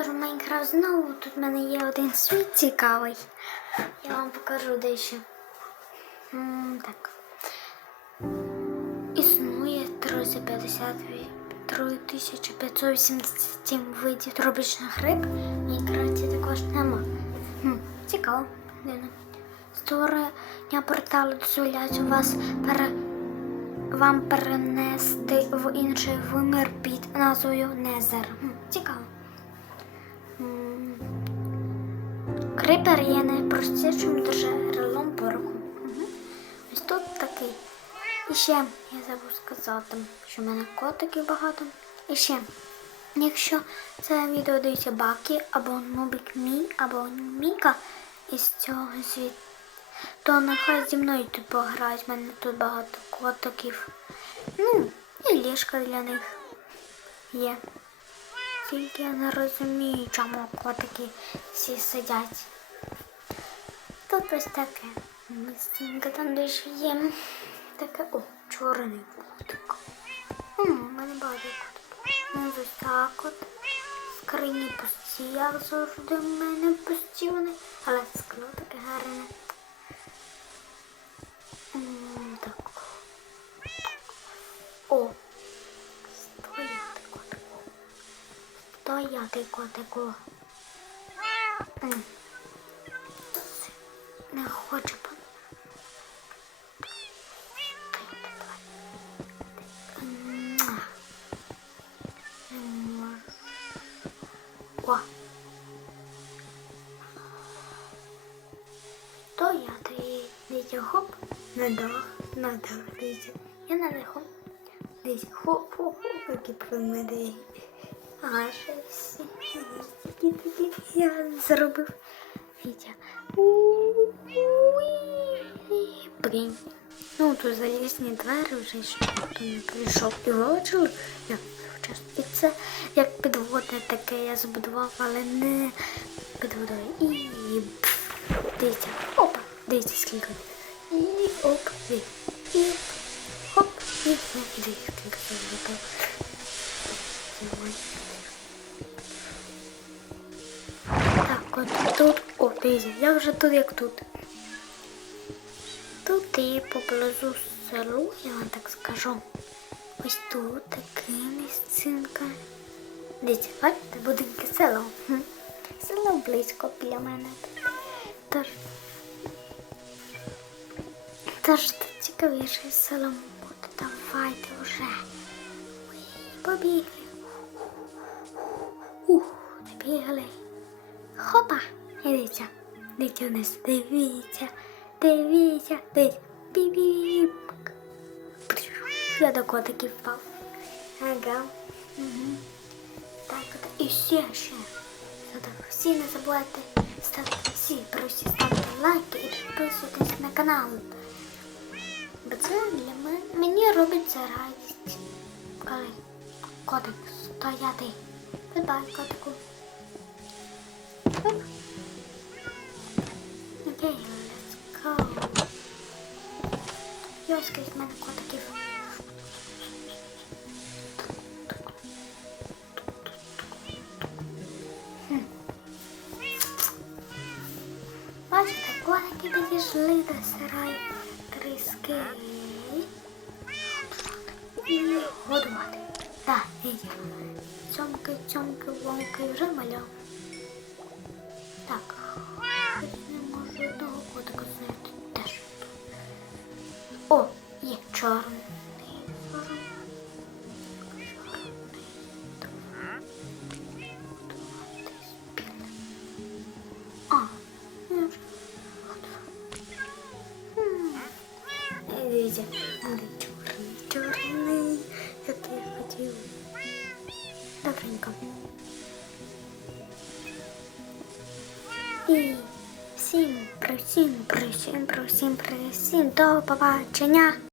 покажу Майнкрафт знову. Тут в мене є один світ цікавий. Я вам покажу дещо. М, Так. Існує 3587 видів тропічних риб. В Майнкрафті також нема. Хм, Цікаво. Дивно. Створення порталу дозволяють у вас пере... вам перенести в інший вимір під назвою Незер. Цікаво. Крипер є найпростішим джерелом пороху. Мгм. Ось тут такий. І ще я забув сказати, що в мене котиків багато. І ще, якщо це відео дивиться Бакі, або Нубік Мі, або Міка із цього світу, то нехай зі мною тут пограють. У мене тут багато котиків. Ну, і ліжка для них є. Тільки я не розумію, чому котики всі сидять. Тут ось таке. Місцинка там де є. Таке, о, чорний котик. М, У мене багато котиків. Ну, ось так от. Скрині пусті, як завжди в мене пусті вони. Але скло таке гарне. Так. О, стояти котику. Стояти котику. Не хочу. по- Муа. Муа. О. Стояти. Хоп. На дах, на дах, дивіться. Я на даху. Дивіться, хоп, хоп, хоп, які промеди. Ага, ще. Я зробив. Дивіться. Блін. Ну, тут залізні двері вже ніхто не прийшов. І вилучили. Я. І це як підводне таке я збудував, але не під водою. І дивіться, опа, дивіться скільки. І оп, і, і хоп, і дивіться, скільки це зробив. Так, от тут, о, дивіться, я вже тут як. Тут і поблизу я вам так скажу. Ось тут така місцинка. Дивіться, бачите, будинки село. Село близько біля мене. Тож, тож цікавіше селом буде. Давайте вже. Побігли. Ух, побігли. Хопа! Дивіться, дивіться вниз, дивіться, дивіться, дивіться. Бі-біп. Я до котиків впав. Ага. Угу. Так, от. і ще, ще. Всі не забувайте ставити всі, просто ставити лайки і підписуйтесь на канал. Бо це для мене, мені робить це радість. Коли котик стояти. Бай-бай, котику. Оп. Окей, let's go. І в мене котиків. Бачите, котики підійшли до сараю тріски. І годувати. Так, іде. Цьомки, цьомки, вомки, вже маляв. Так. І Дивіться, буде чорний, чорний, як я хотів. Добренько. І всім, про всім, про всім, до побачення.